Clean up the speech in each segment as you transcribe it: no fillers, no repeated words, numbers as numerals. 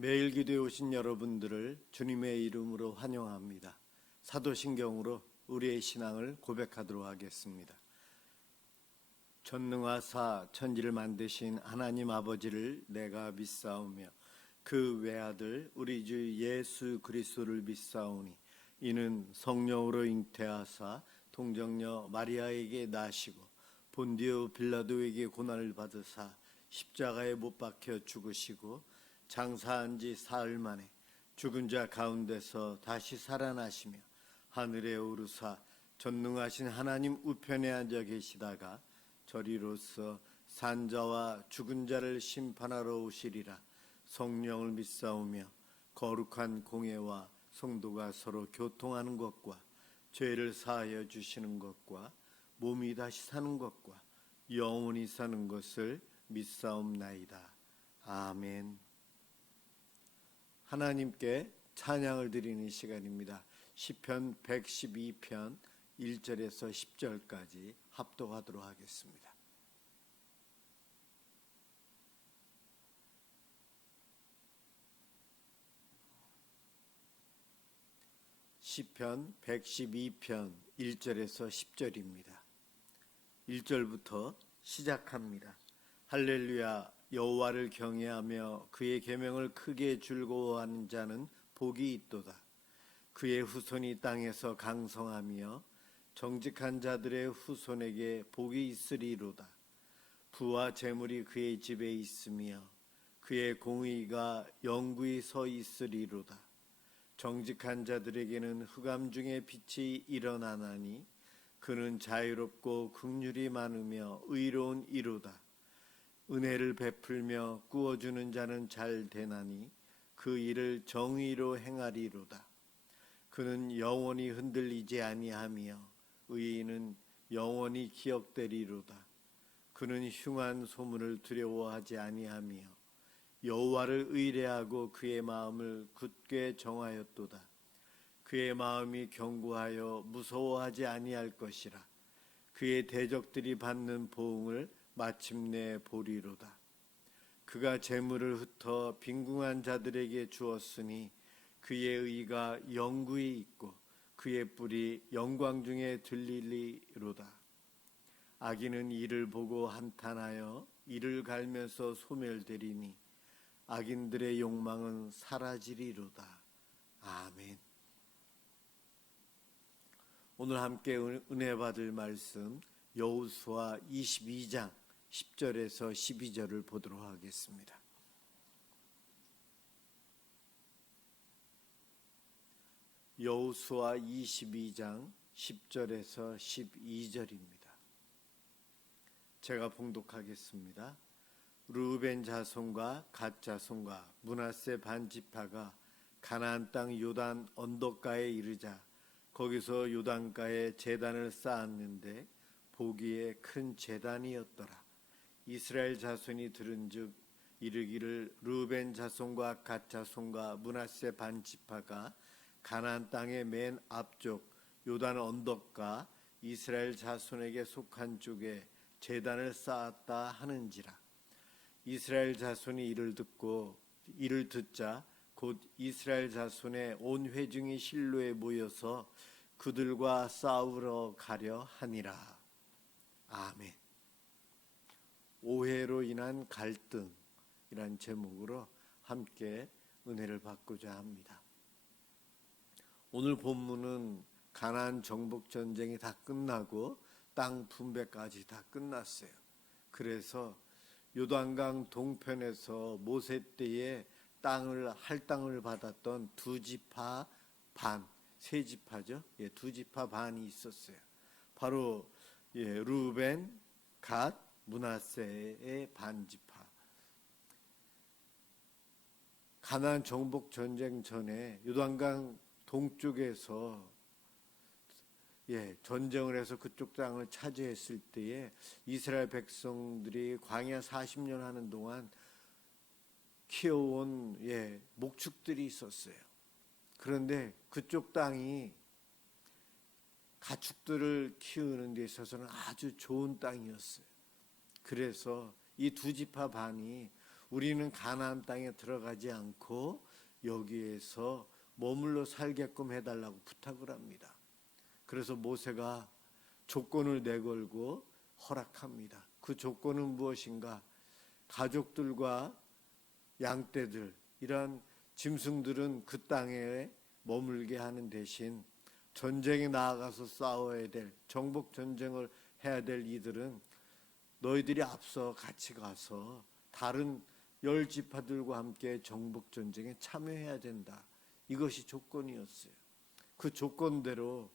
매일 기도에 오신 여러분들을 주님의 이름으로 환영합니다. 사도신경으로 우리의 신앙을 고백하도록 하겠습니다. 전능하사 천지를 만드신 하나님 아버지를 내가 믿사오며 그 외아들 우리 주 예수 그리스도를 믿사오니 이는 성령으로 잉태하사 동정녀 마리아에게 나시고 본디오 빌라도에게 고난을 받으사 십자가에 못 박혀 죽으시고 장사한 지 사흘 만에 죽은 자 가운데서 다시 살아나시며 하늘에 오르사 전능하신 하나님 우편에 앉아 계시다가 저리로서 산자와 죽은 자를 심판하러 오시리라. 성령을 믿사오며 거룩한 공회와 성도가 서로 교통하는 것과 죄를 사하여 주시는 것과 몸이 다시 사는 것과 영원히 사는 것을 믿사옵나이다. 아멘. 하나님께 찬양을 드리는 시간입니다. 시편 112편 1절에서 10절까지 합독하도록 하겠습니다. 시편 112편 1절에서 10절입니다. 1절부터 시작합니다. 할렐루야. 여호와를 경외하며 그의 계명을 크게 즐거워하는 자는 복이 있도다. 그의 후손이 땅에서 강성하며 정직한 자들의 후손에게 복이 있으리로다. 부와 재물이 그의 집에 있으며 그의 공의가 영구히 서 있으리로다. 정직한 자들에게는 흑암 중에 빛이 일어나나니 그는 자유롭고 긍휼이 많으며 의로운 이로다. 은혜를 베풀며 꾸어주는 자는 잘 되나니 그 일을 정의로 행하리로다. 그는 영원히 흔들리지 아니하며 의인은 영원히 기억되리로다. 그는 흉한 소문을 두려워하지 아니하며 여호와를 의뢰하고 그의 마음을 굳게 정하였도다. 그의 마음이 견고하여 무서워하지 아니할 것이라. 그의 대적들이 받는 보응을 마침내 보리로다. 그가 재물을 흩어 빈궁한 자들에게 주었으니 그의 의가 영구히 있고 그의 뿔이 영광 중에 들리리로다. 악인은 이를 보고 한탄하여 이를 갈면서 소멸되리니 악인들의 욕망은 사라지리로다. 아멘. 오늘 함께 은혜 받을 말씀 여호수아 22장 10절에서 12절을 보도록 하겠습니다. 여호수아 22장 10절에서 12절입니다. 제가 봉독하겠습니다. 르우벤 자손과 갓 자손과 므낫세 반 지파가 가나안 땅 요단 언덕가에 이르자 거기서 요단가에 제단을 쌓았는데 보기에 큰 제단이었더라. 이스라엘 자손이 들은즉 이르기를 르우벤 자손과 갓 자손과 므낫세 반 지파가 가나안 땅의 맨 앞쪽 요단 언덕가 이스라엘 자손에게 속한 쪽에 제단을 쌓았다 하는지라. 이스라엘 자손이 이를 듣자 곧 이스라엘 자손의 온 회중이 실로에 모여서 그들과 싸우러 가려 하니라. 아멘. 오해로 인한 갈등이란 제목으로 함께 은혜를 받고자 합니다. 오늘 본문은 가나안 정복 전쟁이 다 끝나고 땅 분배까지 다 끝났어요. 그래서 요단강 동편에서 모세 때에 할당을 받았던 두 지파 반, 세 지파죠. 두 지파 반이 있었어요. 바로 르우벤, 갓, 므낫세의 반 지파. 가나안 정복 전쟁 전에 요단강 동쪽에서 전쟁을 해서 그쪽 땅을 차지했을 때에 이스라엘 백성들이 광야 40년 하는 동안 키워온 목축들이 있었어요. 그런데 그쪽 땅이 가축들을 키우는 데 있어서는 아주 좋은 땅이었어요. 그래서 이 두 지파 반이 우리는 가나안 땅에 들어가지 않고 여기에서 머물러 살게끔 해달라고 부탁을 합니다. 그래서 모세가 조건을 내걸고 허락합니다. 그 조건은 무엇인가? 가족들과 양떼들, 이러한 짐승들은 그 땅에 머물게 하는 대신 전쟁에 나아가서 싸워야 될, 정복 전쟁을 해야 될 이들은 너희들이 앞서 같이 가서 다른 10지파들과 함께 정복 전쟁에 참여해야 된다. 이것이 조건이었어요. 그 조건대로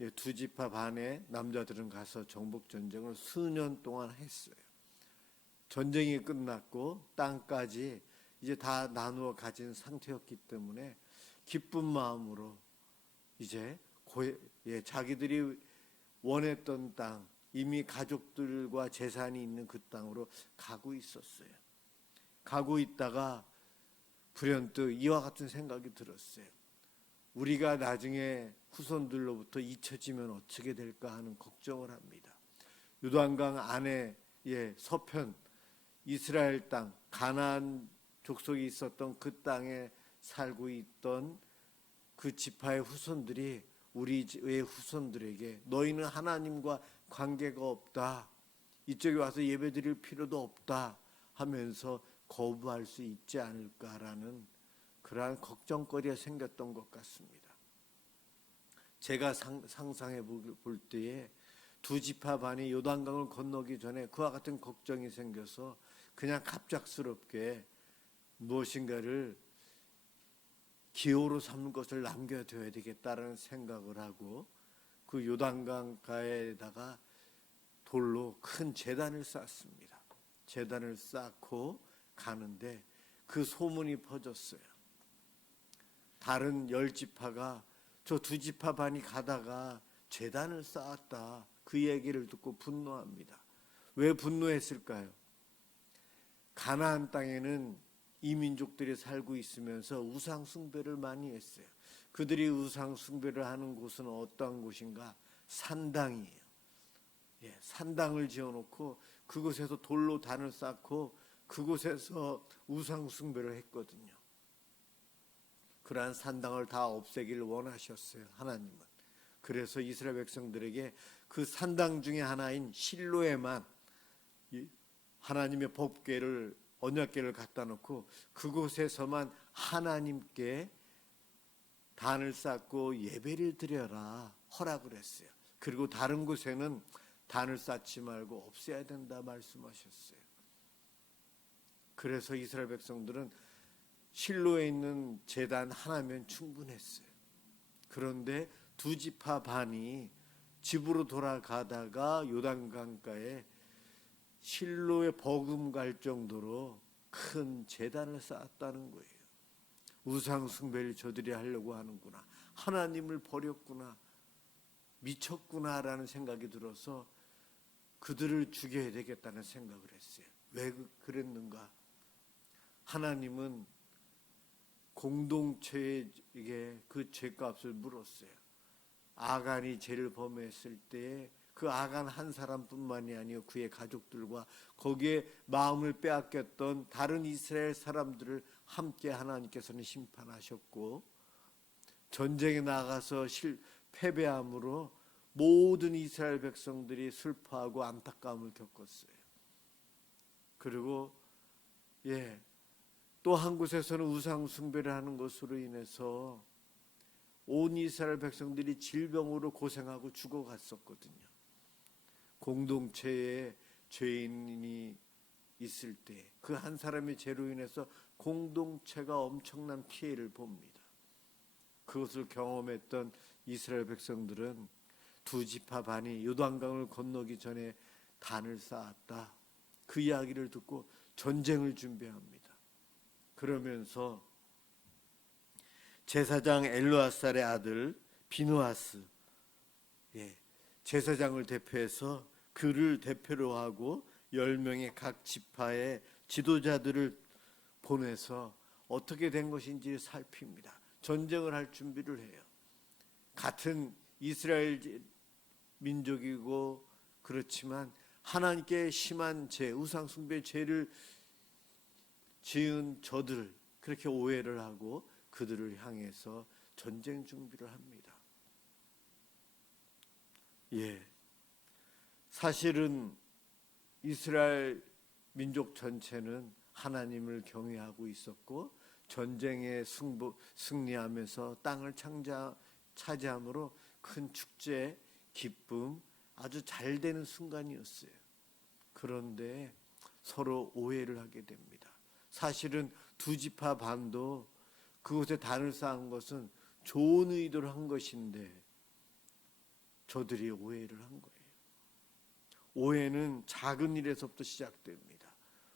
2지파 반의 남자들은 가서 정복 전쟁을 수년 동안 했어요. 전쟁이 끝났고 땅까지 이제 다 나누어 가진 상태였기 때문에 기쁜 마음으로 이제 자기들이 원했던 땅, 이미 가족들과 재산이 있는 그 땅으로 가고 있었어요. 가고 있다가 불현듯 이와 같은 생각이 들었어요. 우리가 나중에 후손들로부터 잊혀지면 어떻게 될까 하는 걱정을 합니다. 요단강 안에 서편 이스라엘 땅, 가나안 족속이 있었던 그 땅에 살고 있던 그 지파의 후손들이 우리의 후손들에게 너희는 하나님과 관계가 없다, 이쪽에 와서 예배드릴 필요도 없다 하면서 거부할 수 있지 않을까라는 그러한 걱정거리가 생겼던 것 같습니다. 제가 상상해 볼 때에 2지파 반이 요단강을 건너기 전에 그와 같은 걱정이 생겨서 그냥 갑작스럽게 무엇인가를 기호로 삼는 것을 남겨둬야 되겠다라는 생각을 하고 그 요단강가에다가 돌로 큰 제단을 쌓습니다. 제단을 쌓고 가는데 그 소문이 퍼졌어요. 다른 10지파가 저 2지파 반이 가다가 제단을 쌓았다, 그 얘기를 듣고 분노합니다. 왜 분노했을까요? 가나안 땅에는 이민족들이 살고 있으면서 우상 숭배를 많이 했어요. 그들이 우상 숭배를 하는 곳은 어떠한 곳인가? 산당이에요. 산당을 지어놓고 그곳에서 돌로 단을 쌓고 그곳에서 우상 숭배를 했거든요. 그러한 산당을 다 없애기를 원하셨어요, 하나님은. 그래서 이스라엘 백성들에게 그 산당 중에 하나인 실로에만 하나님의 법궤를, 언약궤를 갖다 놓고 그곳에서만 하나님께 단을 쌓고 예배를 드려라 허락을 했어요. 그리고 다른 곳에는 단을 쌓지 말고 없애야 된다 말씀하셨어요. 그래서 이스라엘 백성들은 실로에 있는 제단 하나면 충분했어요. 그런데 2지파 반이 집으로 돌아가다가 요단강가에 실로에 버금갈 정도로 큰 제단을 쌓았다는 거예요. 우상 숭배를 저들이 하려고 하는구나, 하나님을 버렸구나, 미쳤구나라는 생각이 들어서 그들을 죽여야 되겠다는 생각을 했어요. 왜 그랬는가? 하나님은 공동체에게 그 죄값을 물었어요. 아간이 죄를 범했을 때 그 아간 한 사람뿐만이 아니요 그의 가족들과 거기에 마음을 빼앗겼던 다른 이스라엘 사람들을 함께 하나님께서는 심판하셨고, 전쟁에 나가서 패배함으로 모든 이스라엘 백성들이 슬퍼하고 안타까움을 겪었어요. 그리고 또 한 곳에서는 우상 숭배를 하는 것으로 인해서 온 이스라엘 백성들이 질병으로 고생하고 죽어갔었거든요. 공동체에 죄인이 있을 때 그 한 사람의 죄로 인해서 공동체가 엄청난 피해를 봅니다. 그것을 경험했던 이스라엘 백성들은 2지파 반이 요단강을 건너기 전에 단을 쌓았다, 그 이야기를 듣고 전쟁을 준비합니다. 그러면서 제사장 엘르아살의 아들 비느하스, 제사장을 대표해서 그를 대표로 하고 10명의 각 지파의 지도자들을 보내서 어떻게 된 것인지 살핍니다. 전쟁을 할 준비를 해요. 같은 이스라엘 민족이고 그렇지만 하나님께 심한 죄, 우상 숭배 죄를 지은 저들 그렇게 오해를 하고 그들을 향해서 전쟁 준비를 합니다. 사실은 이스라엘 민족 전체는 하나님을 경외하고 있었고 전쟁에 승리하면서 땅을 차지함으로 큰 축제, 기쁨, 아주 잘 되는 순간이었어요. 그런데 서로 오해를 하게 됩니다. 사실은 두 지파 반도 그곳에 단을 쌓은 것은 좋은 의도를 한 것인데 저들이 오해를 한 거예요. 오해는 작은 일에서부터 시작됩니다.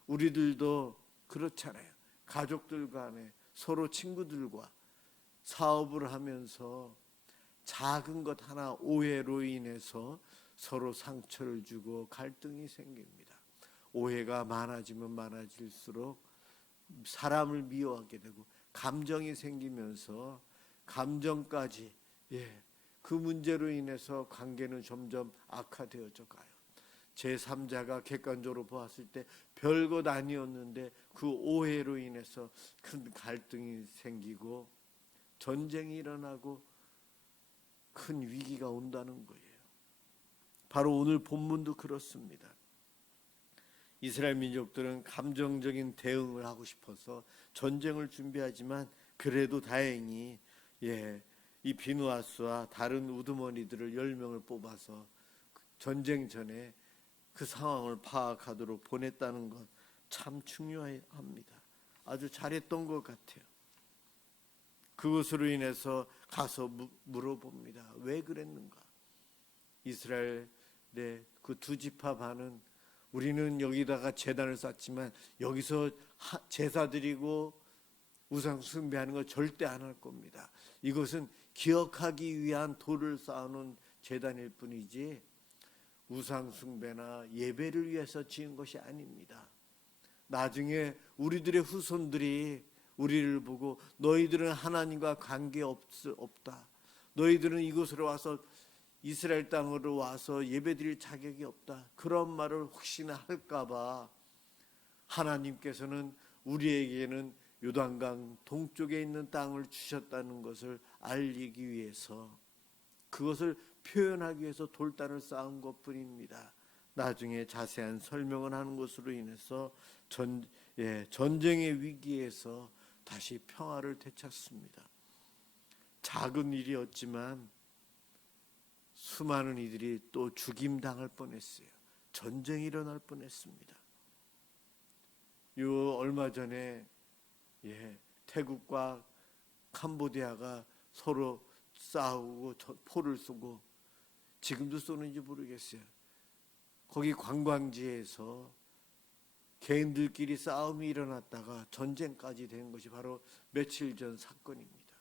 우리들도 그렇잖아요. 가족들 간에 서로 친구들과 사업을 하면서 작은 것 하나 오해로 인해서 서로 상처를 주고 갈등이 생깁니다. 오해가 많아지면 많아질수록 사람을 미워하게 되고 감정이 생기면서 감정까지 그 문제로 인해서 관계는 점점 악화되어져 가요. 제3자가 객관적으로 보았을 때 별것 아니었는데 그 오해로 인해서 큰 갈등이 생기고 전쟁이 일어나고 큰 위기가 온다는 거예요. 바로 오늘 본문도 그렇습니다. 이스라엘 민족들은 감정적인 대응을 하고 싶어서 전쟁을 준비하지만 그래도 다행히 이 비누아스와 다른 우두머니들을 10명을 뽑아서 전쟁 전에 그 상황을 파악하도록 보냈다는 것 참 중요합니다. 아주 잘했던 것 같아요. 그것으로 인해서 가서 물어봅니다. 왜 그랬는가? 이스라엘의 그 두 지파 반은 우리는 여기다가 제단을 쌓지만 여기서 제사 드리고 우상 숭배하는 거 절대 안 할 겁니다. 이것은 기억하기 위한 돌을 쌓아놓은 제단일 뿐이지 우상 숭배나 예배를 위해서 지은 것이 아닙니다. 나중에 우리들의 후손들이 우리를 보고 너희들은 하나님과 관계 없다. 너희들은 이곳으로 와서 이스라엘 땅으로 와서 예배드릴 자격이 없다. 그런 말을 혹시나 할까봐 하나님께서는 우리에게는 요단강 동쪽에 있는 땅을 주셨다는 것을 알리기 위해서 그것을 표현하기 위해서 돌단을 쌓은 것뿐입니다. 나중에 자세한 설명을 하는 것으로 인해서 전쟁의 위기에서 다시 평화를 되찾습니다. 작은 일이었지만 수많은 이들이 또 죽임당할 뻔했어요. 전쟁이 일어날 뻔했습니다. 얼마 전에 태국과 캄보디아가 서로 싸우고 포를 쏘고 지금도 쏘는지 모르겠어요. 거기 관광지에서 개인들끼리 싸움이 일어났다가 전쟁까지 된 것이 바로 며칠 전 사건입니다.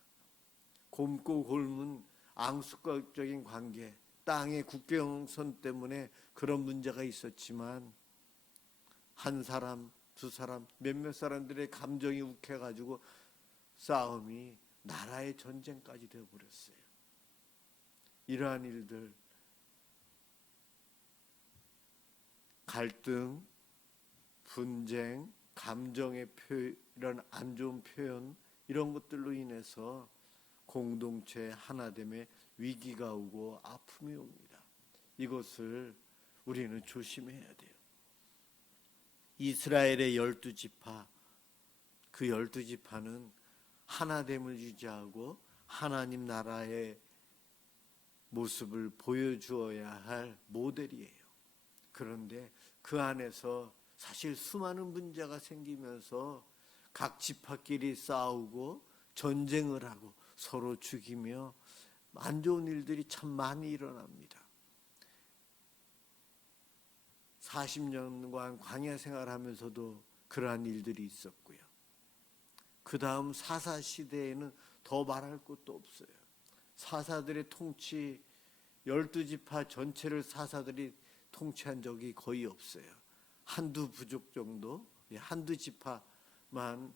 곰고 골문 앙숙적인 관계, 땅의 국경선 때문에 그런 문제가 있었지만 한 사람, 두 사람, 몇몇 사람들의 감정이 욱해가지고 싸움이 나라의 전쟁까지 되어버렸어요. 이러한 일들, 갈등, 분쟁, 감정의 이런 안 좋은 표현 이런 것들로 인해서 공동체 하나됨에 위기가 오고 아픔이 옵니다. 이것을 우리는 조심해야 돼요. 이스라엘의 12지파, 그 12지파는 하나됨을 유지하고 하나님 나라의 모습을 보여주어야 할 모델이에요. 그런데 그 안에서 사실 수많은 문제가 생기면서 각 지파끼리 싸우고 전쟁을 하고 서로 죽이며 안 좋은 일들이 참 많이 일어납니다. 40년간 광야 생활하면서도 그러한 일들이 있었고요. 그 다음 사사 시대에는 더 말할 것도 없어요. 사사들의 통치 12지파 전체를 사사들이 통치한 적이 거의 없어요. 한두 부족 정도, 한두 지파만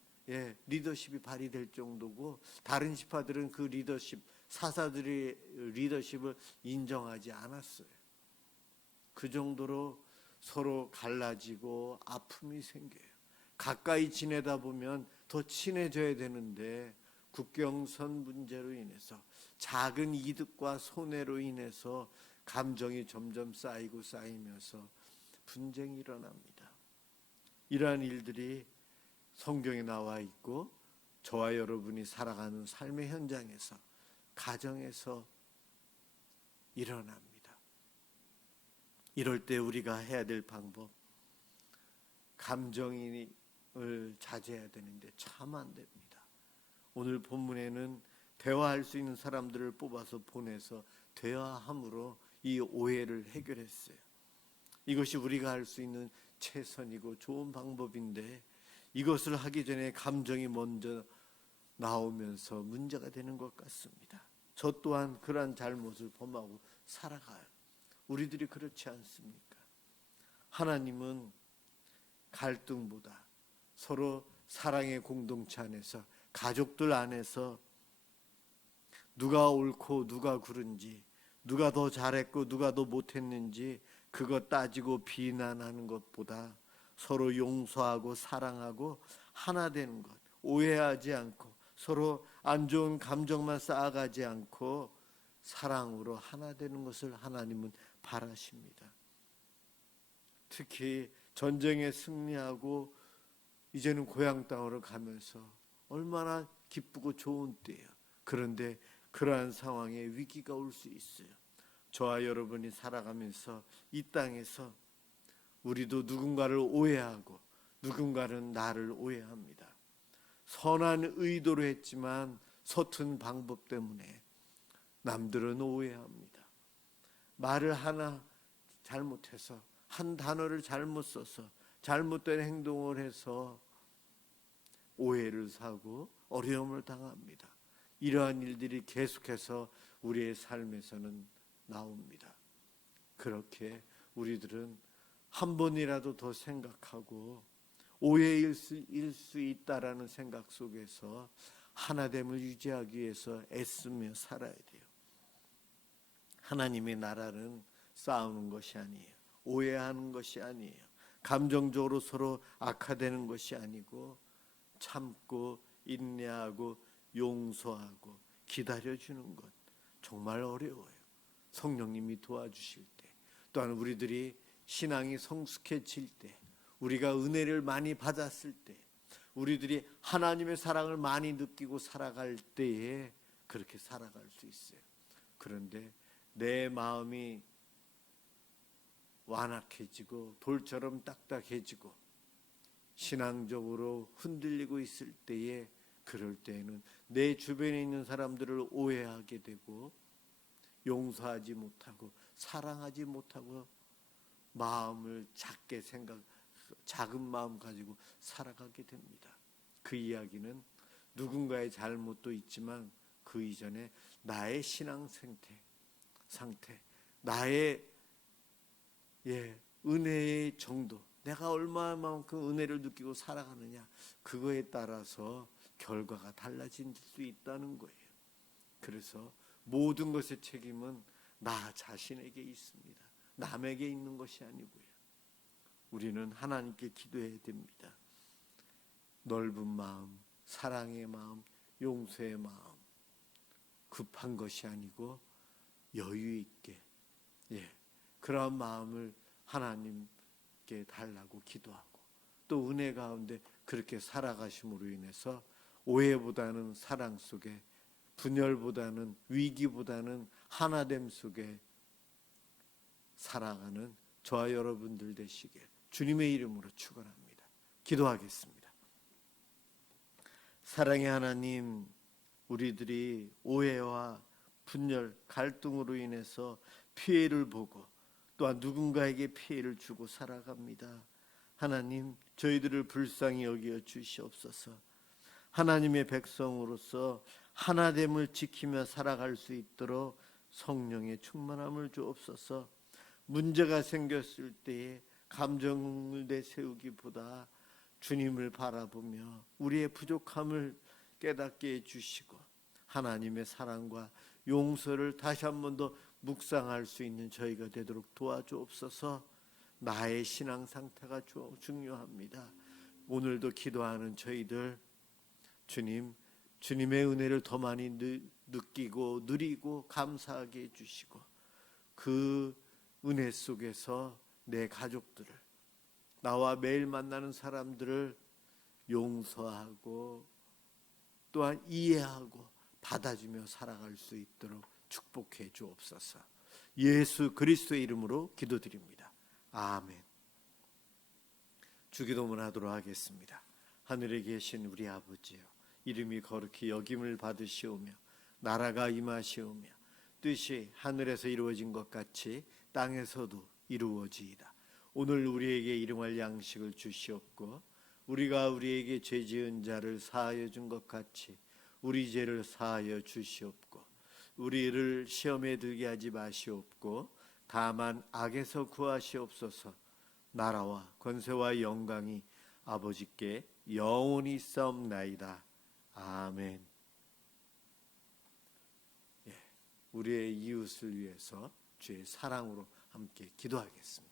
리더십이 발휘될 정도고 다른 지파들은 그 리더십, 사사들의 리더십을 인정하지 않았어요. 그 정도로 서로 갈라지고 아픔이 생겨요. 가까이 지내다 보면 더 친해져야 되는데 국경선 문제로 인해서 작은 이득과 손해로 인해서 감정이 점점 쌓이면서 분쟁이 일어납니다. 이러한 일들이 성경에 나와 있고 저와 여러분이 살아가는 삶의 현장에서, 가정에서 일어납니다. 이럴 때 우리가 해야 될 방법, 감정을 자제해야 되는데 참 안 됩니다. 오늘 본문에는 대화할 수 있는 사람들을 뽑아서 보내서 대화함으로 이 오해를 해결했어요. 이것이 우리가 할 수 있는 최선이고 좋은 방법인데 이것을 하기 전에 감정이 먼저 나오면서 문제가 되는 것 같습니다. 저 또한 그러한 잘못을 범하고 살아가요. 우리들이 그렇지 않습니까? 하나님은 갈등보다 서로 사랑의 공동체 안에서, 가족들 안에서 누가 옳고 누가 그른지, 누가 더 잘했고 누가 더 못했는지 그거 따지고 비난하는 것보다 서로 용서하고 사랑하고 하나 되는 것, 오해하지 않고 서로 안 좋은 감정만 쌓아가지 않고 사랑으로 하나 되는 것을 하나님은 바라십니다. 특히 전쟁에 승리하고 이제는 고향 땅으로 가면서 얼마나 기쁘고 좋은 때예요. 그런데 그러한 상황에 위기가 올 수 있어요. 저와 여러분이 살아가면서 이 땅에서 우리도 누군가를 오해하고 누군가는 나를 오해합니다. 선한 의도로 했지만 서툰 방법 때문에 남들은 오해합니다. 말을 하나 잘못해서, 한 단어를 잘못 써서 잘못된 행동을 해서 오해를 사고 어려움을 당합니다. 이러한 일들이 계속해서 우리의 삶에서는 나옵니다. 그렇게 우리들은 한 번이라도 더 생각하고 오해일 수 있다라는 생각 속에서 하나됨을 유지하기 위해서 애쓰며 살아야 돼요. 하나님의 나라는 싸우는 것이 아니에요. 오해하는 것이 아니에요. 감정적으로 서로 악화되는 것이 아니고 참고 인내하고 용서하고 기다려주는 것, 정말 어려워요. 성령님이 도와주실 때, 또한 우리들이 신앙이 성숙해질 때, 우리가 은혜를 많이 받았을 때, 우리들이 하나님의 사랑을 많이 느끼고 살아갈 때에 그렇게 살아갈 수 있어요. 그런데 내 마음이 완악해지고 돌처럼 딱딱해지고 신앙적으로 흔들리고 있을 때에, 그럴 때에는 내 주변에 있는 사람들을 오해하게 되고 용서하지 못하고 사랑하지 못하고 마음을 작은 마음 가지고 살아가게 됩니다. 그 이야기는 누군가의 잘못도 있지만 그 이전에 나의 신앙 상태, 나의 은혜의 정도, 내가 얼마만큼 은혜를 느끼고 살아가느냐, 그거에 따라서 결과가 달라질 수 있다는 거예요. 그래서 모든 것의 책임은 나 자신에게 있습니다. 남에게 있는 것이 아니고요. 우리는 하나님께 기도해야 됩니다. 넓은 마음, 사랑의 마음, 용서의 마음, 급한 것이 아니고 여유 있게 그런 마음을 하나님께 달라고 기도하고, 또 은혜 가운데 그렇게 살아가심으로 인해서 오해보다는 사랑 속에, 분열보다는 위기보다는 하나됨 속에 살아가는 저와 여러분들 되시길 주님의 이름으로 축원합니다. 기도하겠습니다. 사랑의 하나님, 우리들이 오해와 분열, 갈등으로 인해서 피해를 보고 또한 누군가에게 피해를 주고 살아갑니다. 하나님, 저희들을 불쌍히 여겨 주시옵소서. 하나님의 백성으로서 하나됨을 지키며 살아갈 수 있도록 성령의 충만함을 주옵소서. 문제가 생겼을 때에 감정을 내세우기보다 주님을 바라보며 우리의 부족함을 깨닫게 해주시고 하나님의 사랑과 용서를 다시 한 번 더 묵상할 수 있는 저희가 되도록 도와주옵소서. 나의 신앙 상태가 중요합니다. 오늘도 기도하는 저희들 주님, 주님의 은혜를 더 많이 느끼고 누리고 감사하게 해주시고 그 은혜 속에서 내 가족들을, 나와 매일 만나는 사람들을 용서하고 또한 이해하고 받아주며 살아갈 수 있도록 축복해 주옵소서. 예수 그리스도의 이름으로 기도드립니다. 아멘. 주기도문 하도록 하겠습니다. 하늘에 계신 우리 아버지여, 이름이 거룩히 여김을 받으시오며 나라가 임하시오며 뜻이 하늘에서 이루어진 것 같이 땅에서도 이루어지이다. 오늘 우리에게 일용할 양식을 주시옵고 우리가 우리에게 죄 지은 자를 사하여 준 것 같이 우리 죄를 사하여 주시옵고 우리를 시험에 들게 하지 마시옵고 다만 악에서 구하시옵소서. 나라와 권세와 영광이 아버지께 영원히 있사옵나이다. 아멘. 우리의 이웃을 위해서 주의 사랑으로 함께 기도하겠습니다.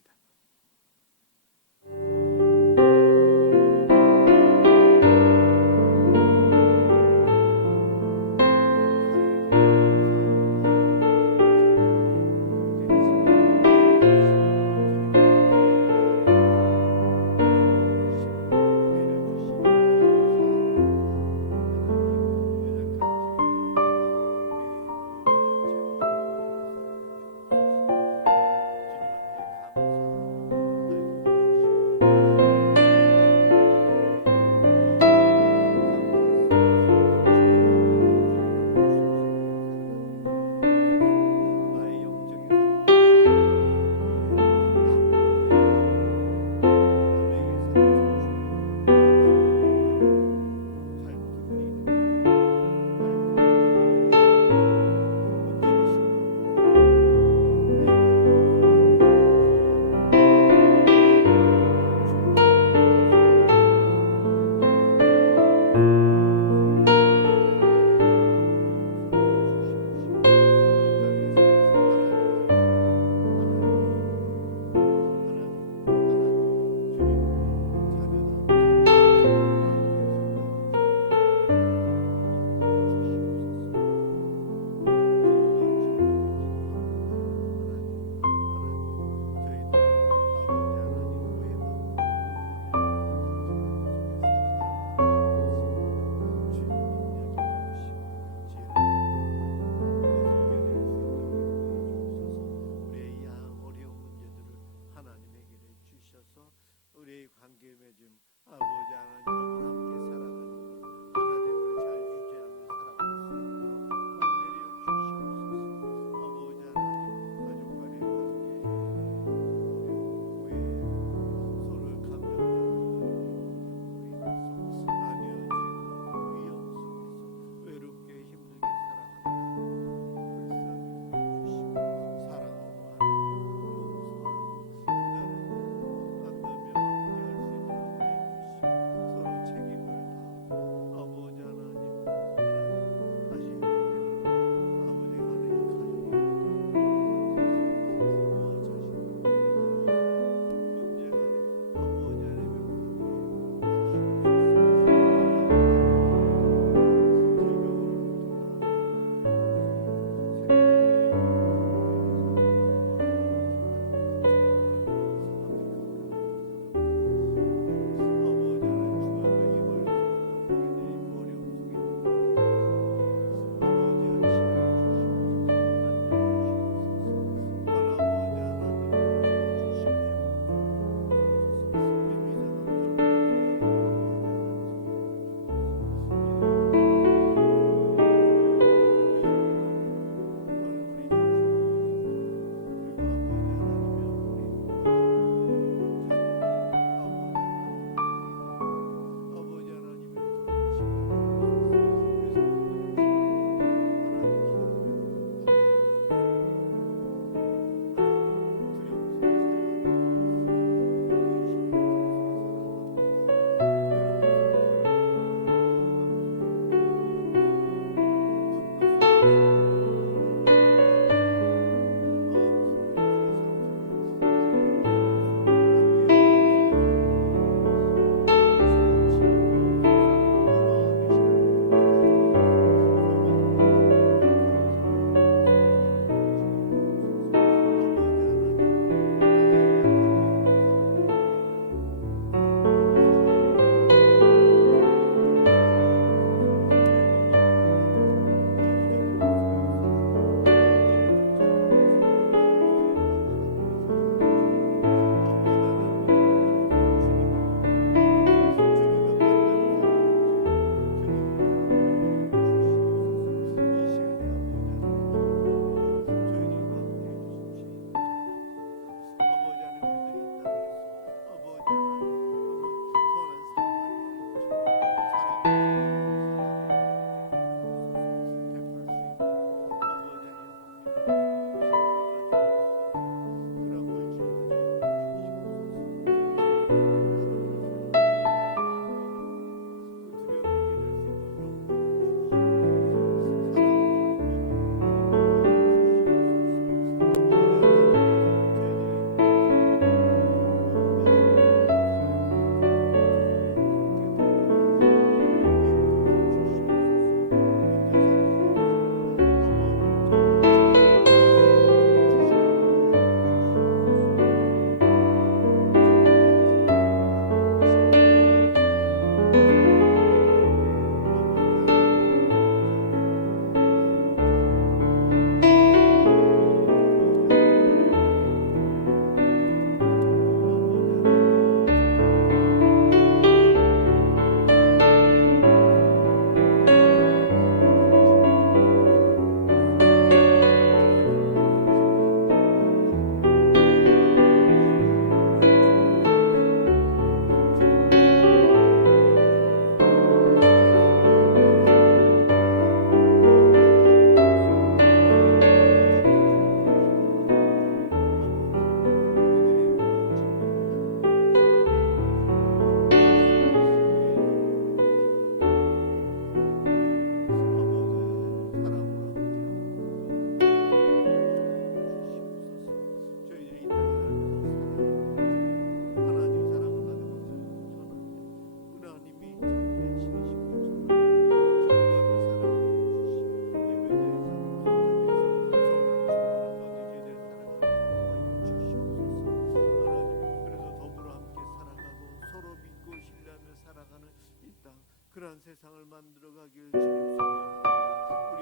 그러한 세상을 만들어 가길 주님 소망합니다.